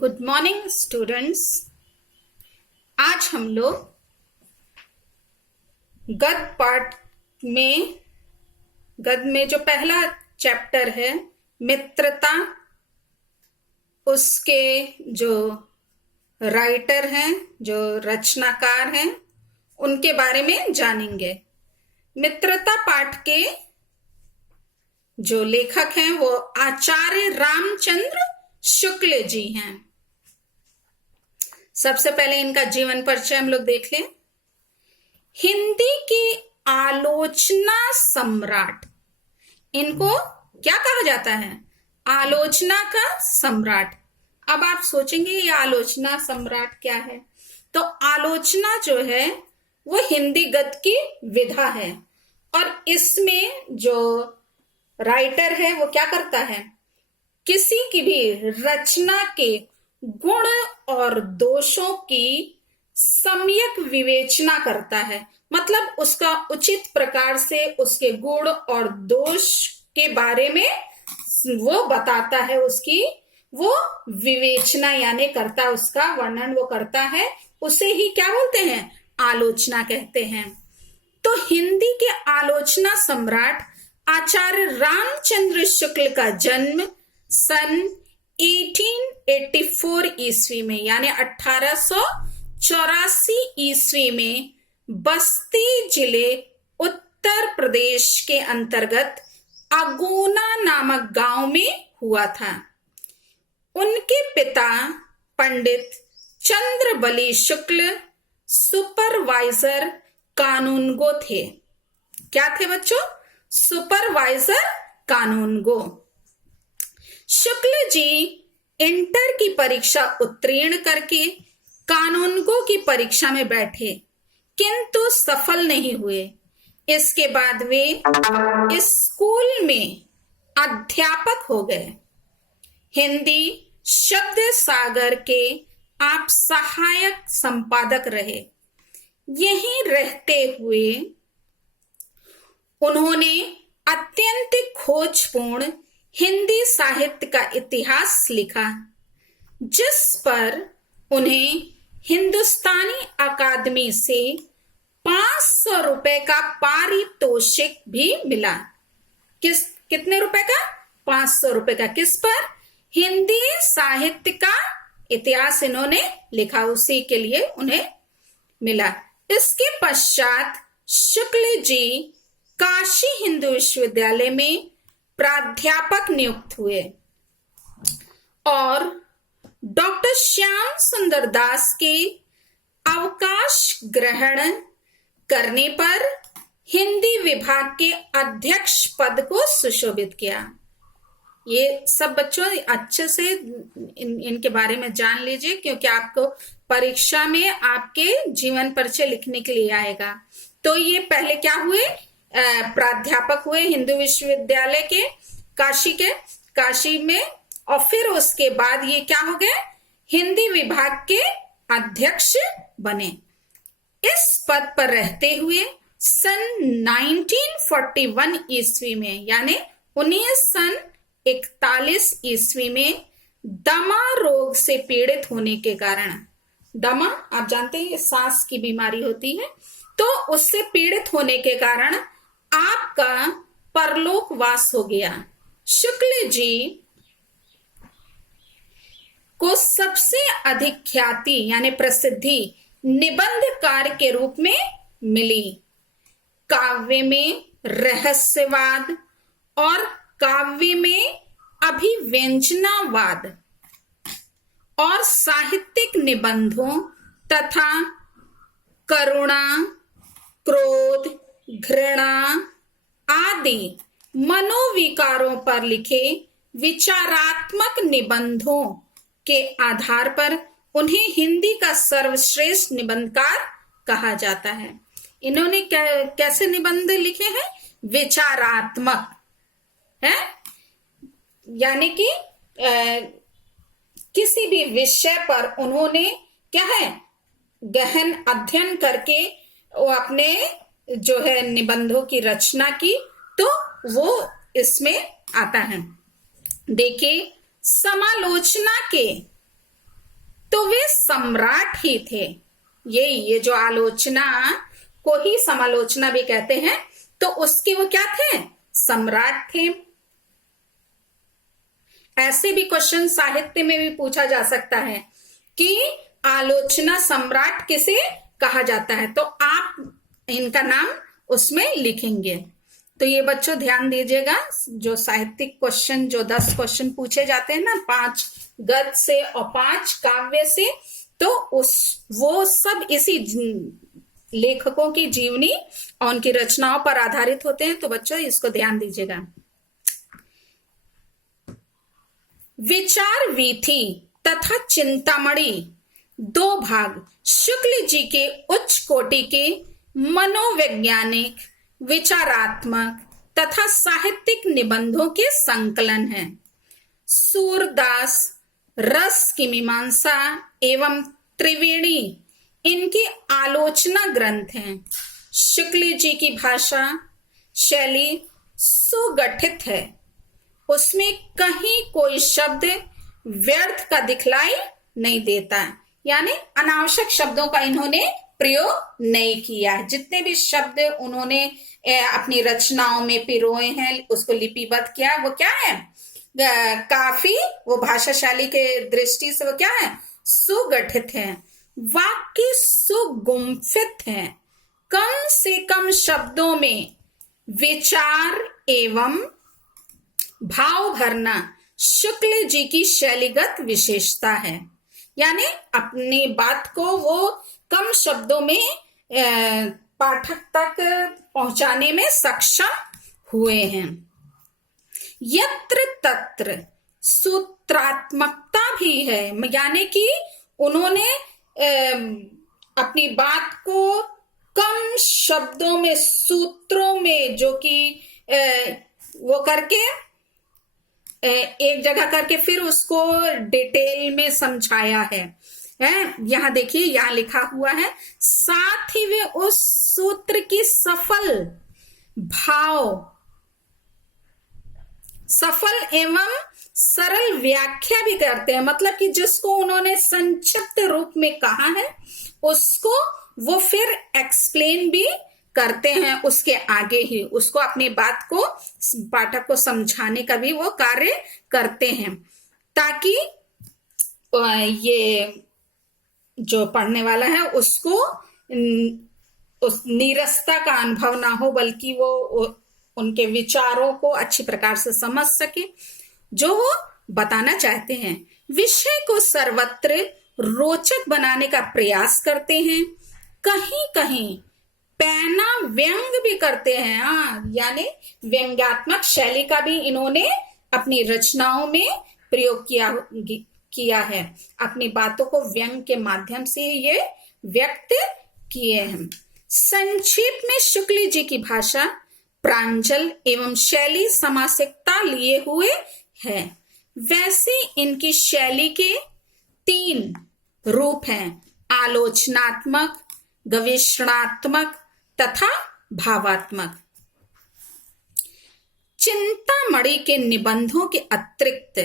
Good morning students. आज हम लोग गद्य में जो पहला चैप्टर है मित्रता, उसके जो राइटर हैं, जो रचनाकार हैं, उनके बारे में जानेंगे। मित्रता पाठ के जो लेखक हैं वो आचार्य रामचंद्र शुक्ल जी हैं। सबसे पहले इनका जीवन परिचय हम लोग देख लें। हिंदी की आलोचना सम्राट, इनको क्या कहा जाता है? आलोचना का सम्राट। अब आप सोचेंगे ये आलोचना सम्राट क्या है? तो आलोचना जो है वो हिंदी गद्य की विधा है, और इसमें जो राइटर है वो क्या करता है? किसी की भी रचना के गुण और दोषों की सम्यक विवेचना करता है। मतलब उसका उचित प्रकार से उसके गुण और दोष के बारे में वो बताता है, उसकी वो विवेचना यानी करता, उसका वर्णन वो करता है। उसे ही क्या बोलते हैं? आलोचना कहते हैं। तो हिंदी के आलोचना सम्राट आचार्य रामचंद्र शुक्ल का जन्म सन 1884 ईस्वी में यानी 1884 ईस्वी में बस्ती जिले उत्तर प्रदेश के अंतर्गत अगोना नामक गांव में हुआ था। उनके पिता पंडित चंद्रबली शुक्ल सुपरवाइजर कानूनगो थे। क्या थे बच्चों? सुपरवाइजर कानूनगो। शुक्ल जी इंटर की परीक्षा उत्तीर्ण करके कानूनगो की परीक्षा में बैठे, किंतु सफल नहीं हुए। इसके बाद वे स्कूल में अध्यापक हो गए। हिंदी शब्द सागर के आप सहायक संपादक रहे। यहीं रहते हुए उन्होंने अत्यंत खोजपूर्ण हिंदी साहित्य का इतिहास लिखा, जिस पर उन्हें हिंदुस्तानी अकादमी से 500 रुपए का पारितोषिक भी मिला। कितने रुपए का? 500 रुपए का। किस पर? हिंदी साहित्य का इतिहास इन्होंने लिखा, उसी के लिए उन्हें मिला। इसके पश्चात शुक्ल जी काशी हिंदू विश्वविद्यालय में प्राध्यापक नियुक्त हुए और डॉक्टर श्याम सुंदर दास के अवकाश ग्रहण करने पर हिंदी विभाग के अध्यक्ष पद को सुशोभित किया। ये सब बच्चों अच्छे से इनके बारे में जान लीजिए, क्योंकि आपको परीक्षा में आपके जीवन परिचय लिखने के लिए आएगा। तो ये पहले क्या हुए? प्राध्यापक हुए हिंदू विश्वविद्यालय के काशी में, और फिर उसके बाद ये क्या हो गए? हिंदी विभाग के अध्यक्ष बने। इस पद पर रहते हुए सन 1941 ईस्वी में यानी 1941 ईस्वी में दमा रोग से पीड़ित होने के कारण, दमा आप जानते हैं ये सांस की बीमारी होती है, तो उससे पीड़ित होने के कारण आपका परलोकवास हो गया। शुक्ल जी को सबसे अधिक ख्याति यानी प्रसिद्धि निबंधकार के रूप में मिली। काव्य में रहस्यवाद और काव्य में अभिव्यंजनावाद और साहित्यिक निबंधों तथा करुणा, क्रोध, घृणा आदि मनोविकारों पर लिखे विचारात्मक निबंधों के आधार पर उन्हें हिंदी का सर्वश्रेष्ठ निबंधकार कहा जाता है। इन्होंने कैसे निबंध लिखे हैं? विचारात्मक है, यानी कि किसी भी विषय पर उन्होंने क्या है? गहन अध्ययन करके वो अपने जो है निबंधों की रचना की, तो वो इसमें आता है। देखिए, समालोचना के तो वे सम्राट ही थे। ये जो आलोचना को ही समालोचना भी कहते हैं, तो उसके वो क्या थे? सम्राट थे। ऐसे भी क्वेश्चन साहित्य में भी पूछा जा सकता है कि आलोचना सम्राट किसे कहा जाता है, तो आप इनका नाम उसमें लिखेंगे। तो ये बच्चों ध्यान दीजिएगा, जो साहित्यिक क्वेश्चन, जो 10 क्वेश्चन पूछे जाते हैं ना, 5 गद्य से और 5 काव्य से, तो वो सब इसी लेखकों की जीवनी और उनकी रचनाओं पर आधारित होते हैं। तो बच्चों इसको ध्यान दीजिएगा। विचार वीथी तथा चिंतामणि 2 भाग शुक्ल जी के उच्च कोटि के मनोवैज्ञानिक, विचारात्मक तथा साहित्यिक निबंधों के संकलन हैं। सूरदास रस की मीमांसा एवं त्रिवेणी इनके आलोचना ग्रंथ हैं। शुक्ल जी की भाषा शैली सुगठित है, उसमें कहीं कोई शब्द व्यर्थ का दिखलाई नहीं देता, यानी अनावश्यक शब्दों का इन्होंने प्रयोग नहीं किया है। जितने भी शब्द उन्होंने अपनी रचनाओं में पिरोए हैं, उसको लिपिबद्ध किया, वो क्या है? काफी वो भाषा शैली के दृष्टि से वो क्या है? सुगठित है, वाक्य सुगुम्फित है, कम से कम शब्दों में विचार एवं भाव भरना शुक्ल जी की शैलीगत विशेषता है। यानी अपनी बात को वो कम शब्दों में पाठक तक पहुंचाने में सक्षम हुए हैं। यत्र तत्र सूत्रात्मकता भी है, यानी कि उन्होंने अपनी बात को कम शब्दों में, सूत्रों में, जो कि वो करके एक जगह करके फिर उसको डिटेल में समझाया है। यहां देखिए, यहां लिखा हुआ है, साथ ही वे उस सूत्र की सफल एवं सरल व्याख्या भी करते हैं। मतलब कि जिसको उन्होंने संक्षिप्त रूप में कहा है, उसको वो फिर एक्सप्लेन भी करते हैं, उसके आगे ही उसको अपनी बात को पाठक को समझाने का भी वो कार्य करते हैं, ताकि ये जो पढ़ने वाला है उसको उस नीरसता का अनुभव ना हो, बल्कि वो उनके विचारों को अच्छी प्रकार से समझ सके जो वो बताना चाहते हैं। विषय को सर्वत्र रोचक बनाने का प्रयास करते हैं, कहीं कहीं पैना व्यंग भी करते हैं। यानी व्यंग्यात्मक शैली का भी इन्होंने अपनी रचनाओं में प्रयोग किया है। अपनी बातों को व्यंग के माध्यम से ये व्यक्त किए हैं। संक्षेप में शुक्ल जी की भाषा प्रांजल एवं शैली समासिकता लिए हुए है। वैसे इनकी शैली के 3 रूप हैं: आलोचनात्मक, गवेषणात्मक तथा भावात्मक। चिंतामणि के निबंधों के अतिरिक्त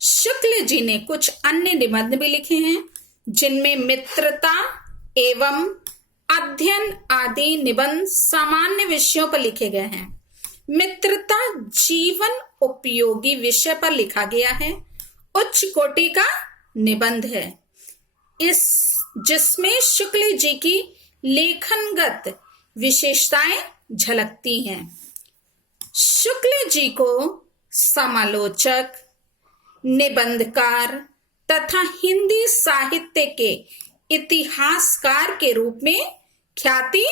शुक्ल जी ने कुछ अन्य निबंध भी लिखे हैं, जिनमें मित्रता एवं अध्ययन आदि निबंध सामान्य विषयों पर लिखे गए हैं। मित्रता जीवन उपयोगी विषय पर लिखा गया है, उच्च कोटि का निबंध है, जिसमें शुक्ल जी की लेखनगत विशेषताएं झलकती हैं। शुक्ल जी को समालोचक, निबंधकार तथा हिंदी साहित्य के इतिहासकार के रूप में ख्याति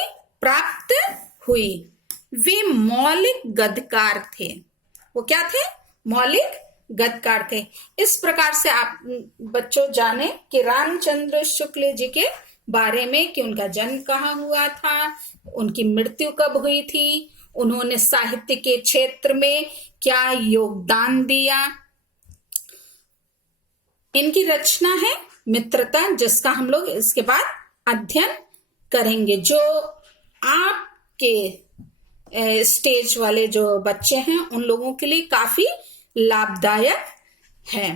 प्राप्त हुई। वे मौलिक गद्यकार थे। वो क्या थे? मौलिक गद्यकार थे। इस प्रकार से आप बच्चों जाने कि रामचंद्र शुक्ल जी के बारे में, कि उनका जन्म कहाँ हुआ था, उनकी मृत्यु कब हुई थी, उन्होंने साहित्य के क्षेत्र में क्या योगदान दिया। इनकी रचना है मित्रता, जिसका हम लोग इसके बाद अध्ययन करेंगे, जो आपके स्टेज वाले जो बच्चे हैं उन लोगों के लिए काफी लाभदायक है।